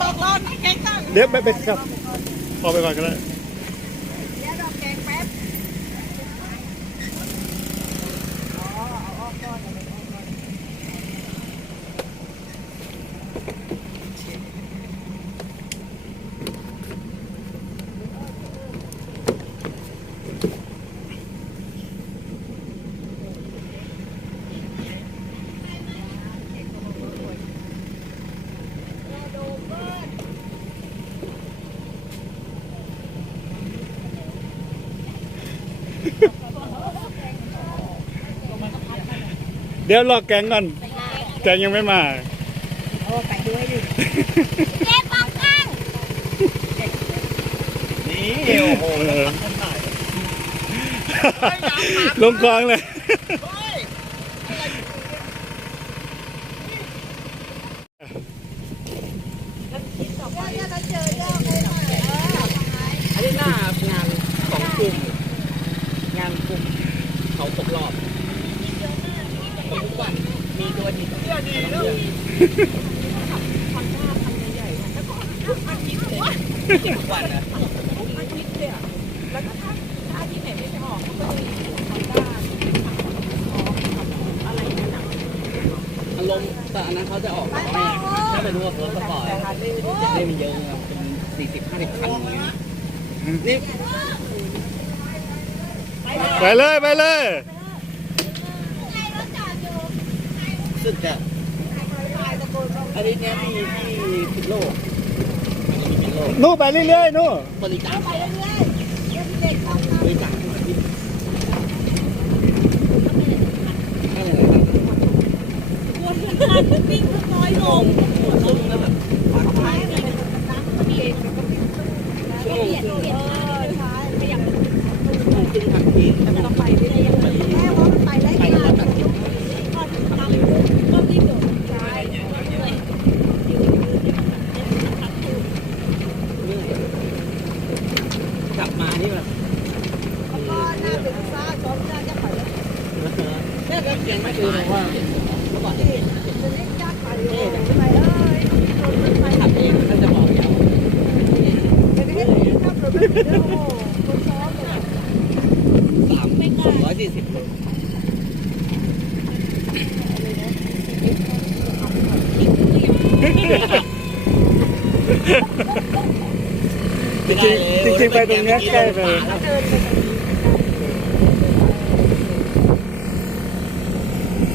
บอกรอนแกงตั้งเดี๋ยวไปไปครับพอไปก่อนก็ได้เดี๋ยวดอกแกงแป๊บเดี๋ยวรอแกงก่อน แกงยังไม่มา โอ้ไปด้วยดิเจ๊ปังข้างนี่โอ้โหเออลงกองเลยเนี่ยเราเจอยอดเลยหน่อยเออ อันนี้หน้างานของกลุ่ม งานกลุ่มเขาตกรอบของทุกวันมีตัวดีตัวดีทุกวันนะ อารมณ์แต่อันนั้นเขาจะออกถ้าเป็นวัวเฟิร์สปอร์ตได้มีเยอะครับเป็นสี่สิบห้าสิบคันอย่างเงี้ยนี่ไปเลย ไปเลยรู้สึกจะ อันนี้เนี้ยที่ที่พิษโลกอันนี้พิษโลกนู่นไปเรื่อยๆนู่นบริจาคไปเรื่อยๆเดี๋ยวเด็กเข้ามาบริจาคหน่อยที่ให้อะไรครับวิ่งน้อยลงซึ่งแล้วแบบไปเลยน้ำมันเองแล้วก็วิ่งชั่วโมงครึ่งเออใช่ไม่อยากชั่วโมงครึ่งทางทีเราไปเรื่อยๆแม่ว่ามันไปได้ ไป ไง ร้อยแปดสิบ ก็รีบเดิน ใช่ กลับมานี่แบบ แล้วก็หน้าเป็นฟ้าจอมหน้าจะไปแล้ว เนี่ยก็เก่งไม่ คือว่าเมื่อก่อนที่จะเล่นยากไปเลยไปเลยไปขับเองก็จะบอกยาะได้เล่นขับรถไม่ได้โอ้คนซ้อมเลยสามสองร้อยสี่สิบโลไม่ได้เลยจริงไปตรงนี้ใกล้ไป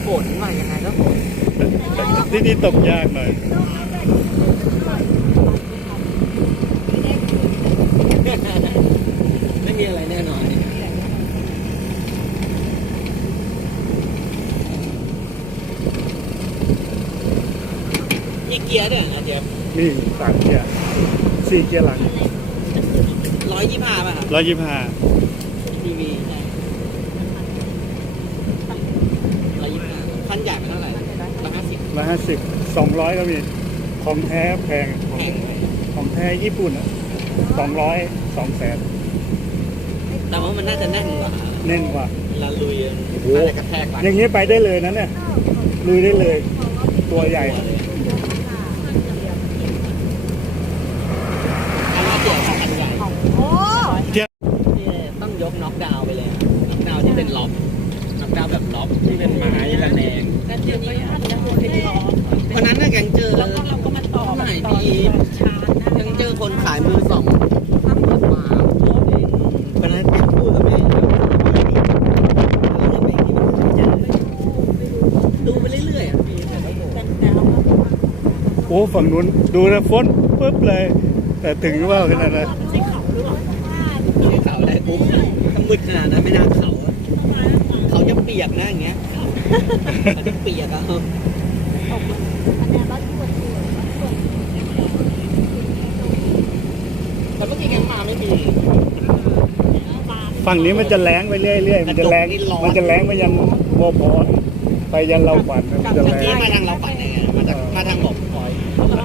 ฝนว่ายังไงก็ฝนที่นี่ตกยากหน่อยไม่มีอะไรแน่นอนมีเกียร์ด้วยนะเจี๊ยบนี่สามเกียร์สี่เกียร์หลังร้อยยี่ห้าป่ะครับร้อยยี่ห้าทีวี สิบสองร้อยก็มี ของแท้แพง ของแท้ญี่ปุ่นอะยสองแสนแต่ว่ามันน่าจะแน่นกว่าแน่นกว่าเวลาลุยอะไรกระแทกกว่อย่างนี้ไปได้เลยนะเนี่ยลุยได้เลย ตัวใหญ่ คนขายมือสองทำรถมาวันนั้นแกพูดกับแม่อยู่ดูไปเรื่อยๆอะโอ้ฝั่งนู้นดูนะฝนปุ๊บเลย แต่ถึงว่าขนาดนั้นไม่ใช่เขาหรือเปล่าที่ใช่เขาได้ปุ๊บถ้ามืดขนาดนั้นไม่น่าเขาเขาจะเปียกนะอย่างเงี้ยเขาจะเปียกอะ อันนี้รถปวดหัว แต่เมื่อกี้แกมาไม่มี ฝั่งนี้มันจะแรงไปเรื่อยๆ มันจะแรงมันจะแรงไปยันโบพอไปยันเราขวัญมันจะเมื่อแรกี้งมาทางเราปั่นยังไงมาจากมาทางบอกคอย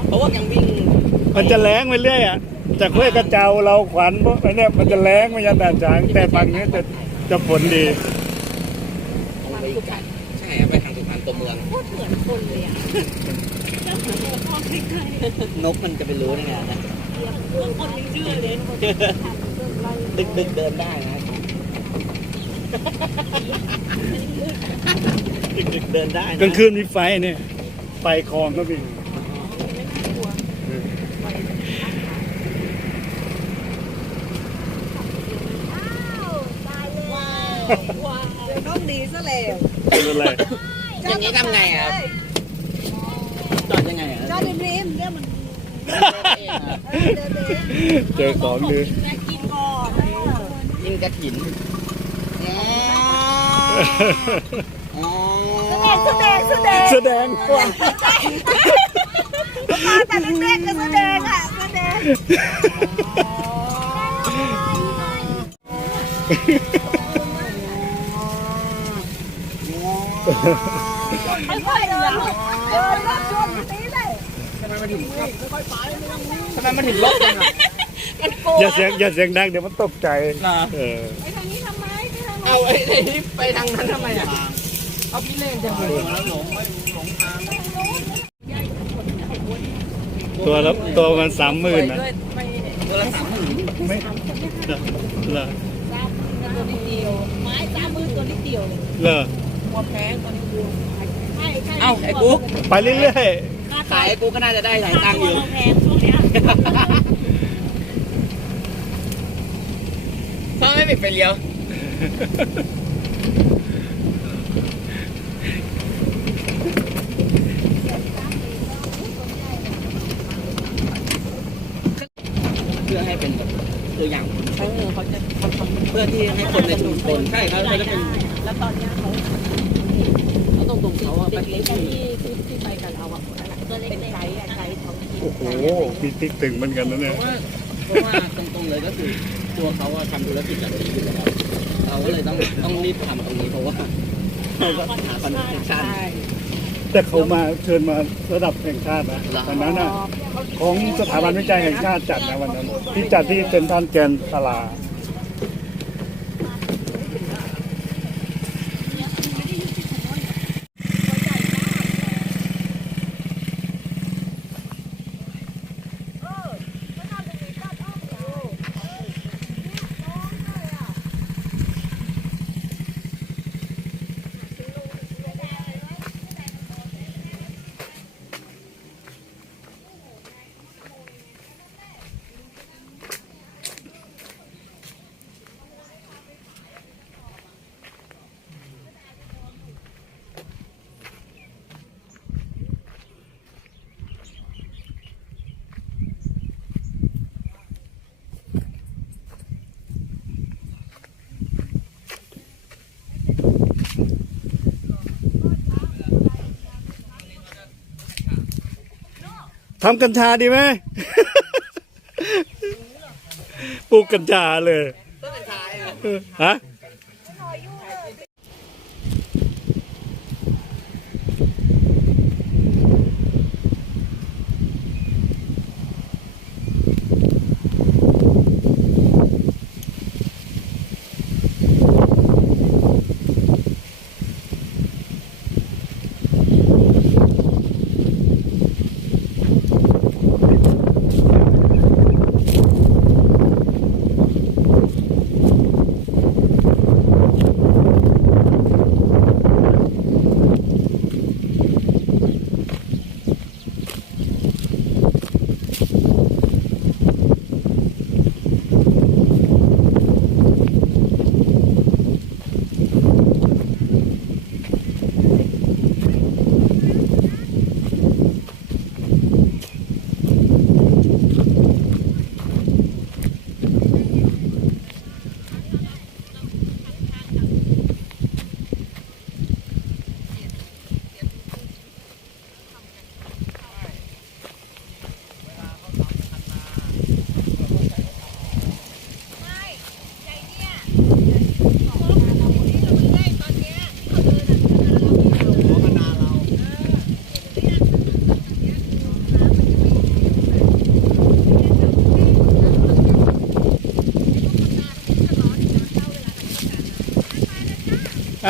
เพราะว่ายังวิ่ง มันจะแรงไปเรื่อยอะจากห้วยกระเจ้าเราขวัญพวกไอ้เนี่ยมันจะแรงไปยันด่านช้าง แต่ฝั่งนี้จะจะผลดีตรงไปกันใช่ไปทางสุพรรณตัวเมืองพูดเหมือนคนเลยอะเจ้าเหมือนพ่อนกมันจะไปรู้ได้ไงนะ คนยังเชื่อเลยดึกดึกๆเดินได้นะดึกดึกๆเดินได้นะกลางคืนมีไฟเนี่ย ไฟคลองก็มีว้าวเดี๋ยวต้องหนีซะแล้วเป็นอะไรอย่างนี้ทำไงอะจอดยังไงอะจอดริมๆเนี่ยมัน เองอะเออเดินเองเจอของดีแม่กินก่อนกินกระถินอ๋ออ๋อแสดงแสดงแสดงว่ามาแต่เล็กๆก็แสดงอะแสดงค่อยๆเดินลูกเดินรอบช่วงนี้เลย ทำไมมันถึงทำไมมันถึงลบจังอะอย่าเสียงอย่าเสียงดังเดี๋ยวมันตกใจเหรอ เออไปทางนี้ทำไมไปทางเอาไอ้ไอ้นี่ไปทางนั้นทำไมอะ เอาพี่เล่นจังเลยแล้วหลงไม่หลงทางตัวละตัวมันสามหมื่นนะตัวละสามหมื่นไม่เหรอตัวนิดเดียว ไม้สามมือตัวนิดเดียวเลยเหรอหัวแพงตัวนิดเดียวใช่ใช่ เอ้าไอ้ปุ๊ก ไปเรื่อย ขายไอ้ปุ๊กก็น่าจะได้หลายตังค์อยู่ แพงช่วงเนี้ยเพราะไม่ปิดไฟเลี้ยว เพื่อให้เป็นแบบตัวอย่างเออเขาจะเขาทำเพื่อที่ให้คนในชุมชนใช่เขาจะได้เป็น แล้วตอนเนี้ยเขาเขาตรงตรงเขาอะเล็กๆที่ที่ที่ เป็นไกด์อะไกด์ท้องถิ่นๆโอ้โหมีติ๊กตึงเหมือนกันนะเพเนี่ยราะว่าเพราะว่าตรงๆเลยก็คือตัวเขาอะทำธุรกิจแบบนี้อยู่แล้วเราก็เลยต้องต้องรีบทำตรงนี้เพราะว่าเราก็หาคอนเนคชั่น แต่เขามาเชิญมาระดับแห่งชาตินะเหรอ วันนั้นน่ะของสถาบันวิจัยแห่งชาติจัดนะวันนั้นที่จัดที่เซ็นทรัลแกรนด์ตลาด ทำกัญชาดีไหม ปลูกกัญชาเลยต้นกัญชาอะฮะ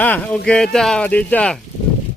อะโอเคจ้าสวัสดีจ้า